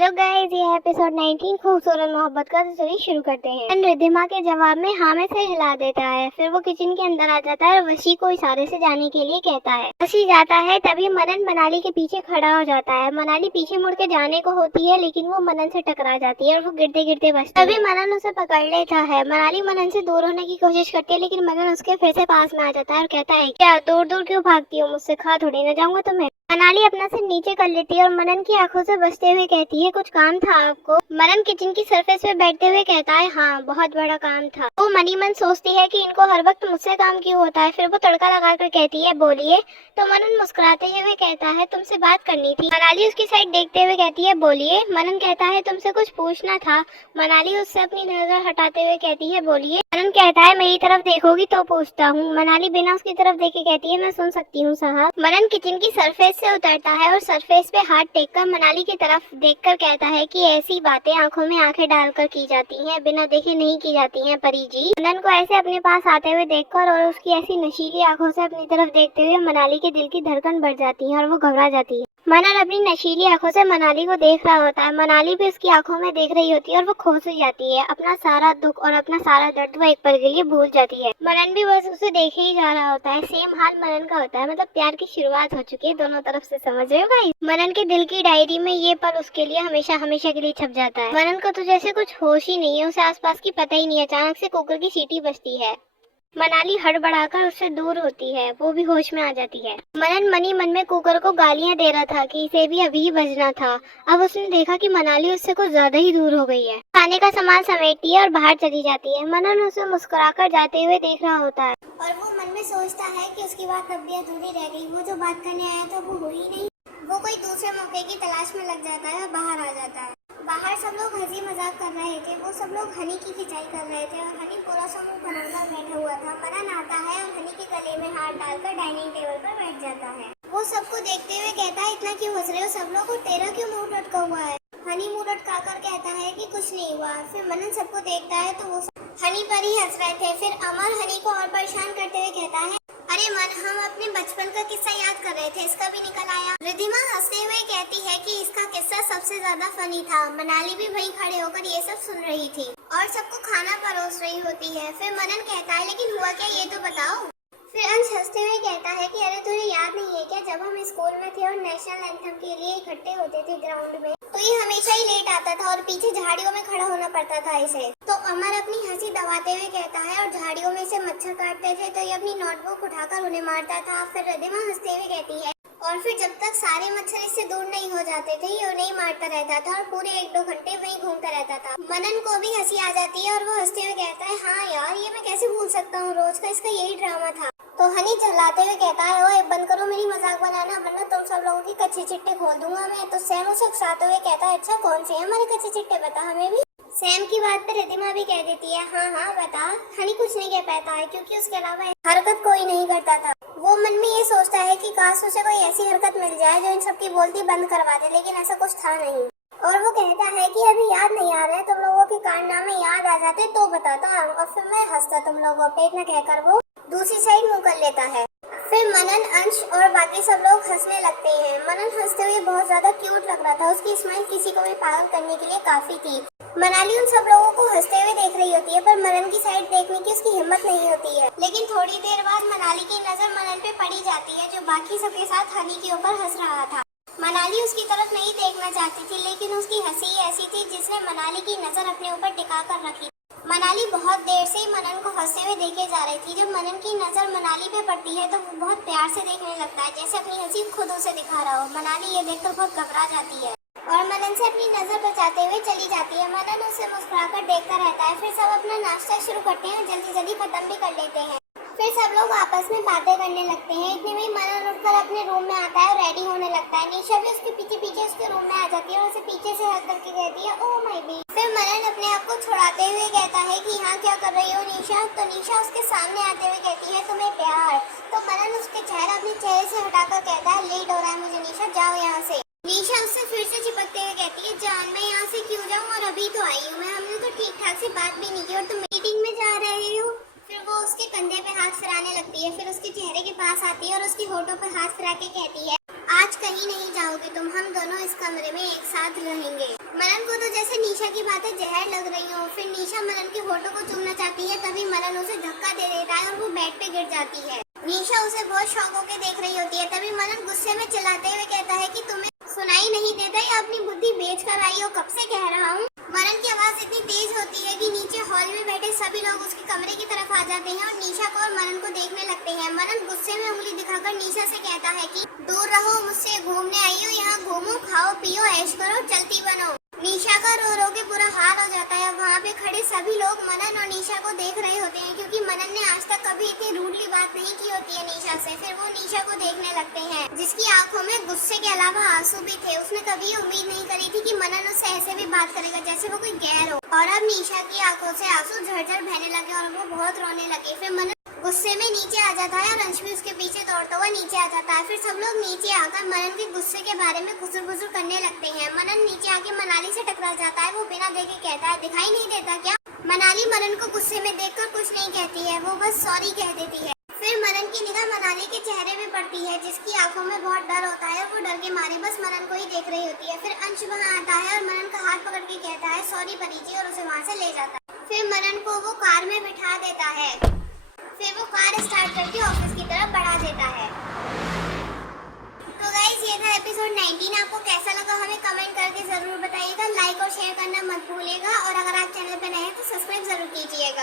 तो गाइस ये एपिसोड 19 खूबसूरत मोहब्बत का। तो चलिए शुरू करते हैं। रिद्धिमा के जवाब में हाँ में से हिला देता है। फिर वो किचन के अंदर आ जाता है और वशी को इशारे से जाने के लिए कहता है। वशी जाता है, तभी मनन मनाली के पीछे खड़ा हो जाता है। मनाली पीछे मुड़ के जाने को होती है, लेकिन वो मनन से टकरा जाती है और वो गिरते गिरते बचती है। तभी मनन उसे पकड़ लेता है। मनाली मनन से दूर होने की कोशिश करती है, लेकिन मनन उसके फिर से पास में आ जाता है और कहता है, क्या दूर दूर क्यों भागती हो मुझसे, खा थोड़ी न जाऊंगा तुम्हें। मनाली अपना सिर नीचे कर लेती है और मनन की आंखों से बचते हुए कहती है, कुछ काम था आपको? मनन किचन की सरफेस पे बैठते हुए कहता है, हाँ बहुत बड़ा काम था। वो मनी मन सोचती है कि इनको हर वक्त मुझसे काम क्यों होता है। फिर वो तड़का लगाकर कहती है, बोलिए। तो मनन मुस्कुराते हुए कहता है, तुमसे बात करनी थी। मनाली उसकी साइड देखते हुए कहती है, बोलिए। मनन कहता है, तुमसे कुछ पूछना था। मनाली उससे अपनी नजर हटाते हुए कहती है, बोलिए। मनन कहता है, मेरी तरफ देखोगी तो पूछता हूँ। मनाली बिना उसकी तरफ देखे कहती है, मैं सुन सकती हूँ साहब। मनन किचन की सरफेस से उतरता है और सरफेस पे हाथ टेककर मनाली की तरफ देखकर कहता है कि ऐसी बातें आंखों में आंखें डालकर की जाती हैं, बिना देखे नहीं की जाती हैं परी जी। मनन को ऐसे अपने पास आते हुए देखकर और उसकी ऐसी नशीली आंखों से अपनी तरफ देखते हुए मनाली के दिल की धड़कन बढ़ जाती है और वो घबरा जाती है। मनन अपनी नशीली आंखों से मनाली को देख रहा होता है। मनाली भी उसकी आंखों में देख रही होती है और वो खो सी जाती है। अपना सारा दुख और अपना सारा दर्द वो एक पल के लिए भूल जाती है। मनन भी बस उसे देखे ही जा रहा होता है। सेम हाल मनन का होता है, मतलब प्यार की शुरुआत हो चुकी है दोनों तरफ से, समझ रहे हो भाई। मनन के दिल की डायरी में ये पल उसके लिए हमेशा हमेशा के लिए छप जाता है। मनन को तो जैसे कुछ होश ही नहीं है, उसे आसपास की पता ही नहीं है। अचानक से कुकर की सीटी बजती है। मनाली हड़बड़ाकर उससे दूर होती है, वो भी होश में आ जाती है। मनन मनी मन में कुकर को गालियां दे रहा था कि इसे भी अभी ही बजना था। अब उसने देखा कि मनाली उससे कुछ ज्यादा ही दूर हो गई है। खाने का सामान समेटती है और बाहर चली जाती है। मनन उसे मुस्कुराकर जाते हुए देख रहा होता है और वो मन में सोचता है कि उसकी बात अब भी अधूरी रह गई। वो जो बात करने आया था वो हुई नहीं। वो कोई दूसरे मौके की तलाश में लग जाता है और बाहर आ जाता है। बाहर सब लोग हंसी मजाक कर रहे थे। वो सब लोग हनी की खिंचाई कर रहे थे और हनी पूरा समूह बनाकर बैठा हुआ था। मनन आता है और हनी के गले में हाथ डालकर डाइनिंग टेबल पर बैठ जाता है। वो सबको देखते हुए कहता है, इतना क्यों हंस रहे हो सब लोग, और तेरा क्यों मुंह लटका हुआ है? हनी मुंह लटकाकर कहता है कि कुछ नहीं हुआ। फिर मनन सबको देखता है तो वो हनी पर ही हंस रहे थे। फिर अमर हनी को और परेशान करते हुए कहता है, अरे मन, हम अपने बचपन का किस्सा याद कर रहे थे, इसका भी निकल आया। रिद्धिमा हंसते हुए कहती है कि इसका किस्सा सबसे ज्यादा फनी था। मनाली भी वहीं खड़े होकर ये सब सुन रही थी और सबको खाना परोस रही होती है। फिर मनन कहता है, लेकिन हुआ क्या ये तो बताओ। फिर अंश हंसते हुए कहता है कि अरे तुझे याद नहीं है क्या, जब हम स्कूल में थे और नेशनल एंथम के लिए इकट्ठे होते थे ग्राउंड में, तो ये हमेशा ही लेट आता था और पीछे झाड़ियों में खड़ा होना पड़ता था इसे। तो अमर अपनी हंसी दबाते हुए कहता है, और झाड़ियों में से मच्छर काटते थे तो ये अपनी नोटबुक उठाकर उन्हें मारता था। फिर रिद्धिमा हंसते हुए कहती है, और फिर जब तक सारे मच्छर इससे दूर नहीं हो जाते थे ये उन्हें मारता रहता था और पूरे 1-2 घंटे वहीं घूमता रहता था। मनन को भी हंसी आ जाती है और वो हंसते हुए कहता है, हाँ यार, ये मैं कैसे भूल सकता हूँ, रोज का इसका यही ड्रामा था। तो हनी झल्लाते हुए कहता है, ओए बंद करो मेरी मजाक बनाना, वरना तुम सब लोगों की कच्चे चिट्टे खोल दूंगा मैं। तो सैम उसे उकसाते हुए कहता है, अच्छा कौन से हैं हमारे कच्चे चिट्टे, बता हमें भी। सैम की बात पर रिद्धिमा भी कह देती है, हाँ हाँ बता। हनी कुछ नहीं कह पाता है क्योंकि उसके अलावा हरकत कोई नहीं करता था। वो मन में ये सोचता है कि काश उसे कोई ऐसी हरकत मिल जाए जो इन सबकी बोलती बंद करवा दे, लेकिन ऐसा कुछ था नहीं। और वो कहता है कि अभी याद नहीं आ रहा है, तुम लोगों के कारनामे याद आ जाते तो बताता। और फिर मैं हंसता तुम लोगों पे, इतना कहकर वो दूसरी साइड मुंह कर लेता है। फिर मनन, अंश और बाकी सब लोग हंसने लगते हैं। मनन हंसते हुए बहुत ज्यादा क्यूट लग रहा था। उसकी स्माइल किसी को भी पागल करने के लिए काफी थी। मनाली उन सब लोगों को हंसते हुए देख रही होती है, पर मनन की साइड देखने की उसकी हिम्मत नहीं होती है। लेकिन थोड़ी देर बाद मनाली की नजर मनन पे पड़ी जाती है, जो बाकी सबके साथ हनी के ऊपर हंस रहा था। मनाली उसकी तरफ नहीं देखना चाहती थी, लेकिन उसकी हंसी ऐसी थी जिसने मनाली की नजर अपने ऊपर टिका कर रखी। मनाली बहुत देर से मनन को हंसते हुए देखे जा रही थी। जब मनन की नजर मनाली पे पड़ती है तो वो बहुत प्यार से देखने लगता है, जैसे अपनी हंसी खुद उसे दिखा रहा हो। मनाली ये देखकर बहुत घबरा जाती है और मनन से अपनी नजर बचाते हुए चली जाती है। मनन उसे मुस्कुराकर देखता रहता है। फिर सब अपना नाश्ता शुरू करते हैं, जल्दी जल्दी खत्म भी कर लेते हैं। फिर सब लोग आपस में बातें करने लगते हैं। इतने में मनन उठकर अपने रूम में आता है और रेडी होने लगता है। निशा भी उसके पीछे पीछे उसके रूम में आ जाती है और उसे पीछे से हक करके कहती है, ओह माय बी। फिर मनन अपने आप को छुड़ाते हुए कहता है कि यहाँ क्या कर रही हो निशा। तो निशा उसके सामने आते हुए कहती है, तुम्हें प्यार। तो मनन उसके चेहरा अपने चेहरे से हटाकर कहता है, लेट हो रहा है मुझे निशा, जाओ यहाँ से। निशा उससे फिर से चिपकते हुए कहती है, जान मैं यहाँ से क्यों जाऊँ, और अभी तो आई हूँ मैं, हमने तो ठीक ठाक से बात भी नहीं की और तुम मीटिंग में जा रहे हो। फिर वो उसके कंधे पे हाथ फिराने लगती है। फिर उसके चेहरे के पास आती है और उसकी होठों पे हाथ फिरा के कहती है, आज कहीं नहीं जाओगे तुम, हम दोनों इस कमरे में एक साथ रहेंगे। मनन को तो जैसे निशा की बातें जहर लग रही हो। फिर निशा मनन के होठों को चूमना चाहती है, तभी मनन उसे धक्का दे देता है और वो बेड पे गिर जाती है। निशा उसे बहुत शौक होकर देख रही होती है, तभी मनन गुस्से में चिल्लाते हुए कहता है कि तुम्हें सुनाई नहीं देता या अपनी बुद्धि बेच कर आई हो, कब से कह रहा हूँ। मनन की आवाज इतनी तेज होती है कि नीचे हॉल में बैठे सभी लोग उसके कमरे की तरफ आ जाते हैं और निशा को और मनन को देखने लगते हैं। मनन गुस्से में उंगली दिखाकर निशा से कहता है कि दूर रहो मुझसे, घूमने आई हो यहाँ, घूमो खाओ पियो ऐश करो, चलती बनो। निशा का रो रो के पूरा हाल हो जाता है। वहाँ पे खड़े सभी लोग मनन और निशा को देख रहे होते हैं, क्योंकि मनन ने आज तक कभी इतनी रूडली बात नहीं की होती है निशा से। फिर वो निशा को देखने लगते हैं, जिसकी आंखों में गुस्से के अलावा आंसू भी थे। उसने कभी उम्मीद नहीं करी थी कि मनन उससे ऐसे भी बात करेगा जैसे वो कोई गैर हो। और अब निशा की आंखों से आंसू झरझर बहने लगे और वो बहुत रोने लगे। फिर मनन गुस्से में नीचे आ जाता है और अंश भी उसके पीछे दौड़ता हुआ नीचे आ जाता है। फिर सब लोग नीचे आकर मनन के गुस्से के बारे में खुसुर फुसुर करने लगते हैं। मनन नीचे आके मनाली से टकरा जाता है। वो बिना देखे कहता है, दिखाई नहीं देता क्या? मनाली मनन को गुस्से में देखकर कुछ नहीं कहती है, वो बस सॉरी कह देती है। फिर मनन की निगाह मनाली के चेहरे पे पड़ती है, जिसकी आंखों में बहुत डर होता है और वो डर के मारे बस मनन को ही देख रही होती है। फिर अंश वहाँ आता है और मनन का हाथ पकड़ के कहता है सॉरी परी जी, और उसे वहाँ से ले जाता है। फिर मनन को वो कार में बिठा देता है। फिर वो कार स्टार्ट करके ऑफिस की तरफ बढ़ा देता है। तो गाइस ये था एपिसोड 19। आपको कैसा लगा हमें कमेंट करके जरूर बताइएगा। लाइक और शेयर करना मत भूलिएगा और अगर आप चैनल पर नए हैं तो सब्सक्राइब जरूर कीजिएगा।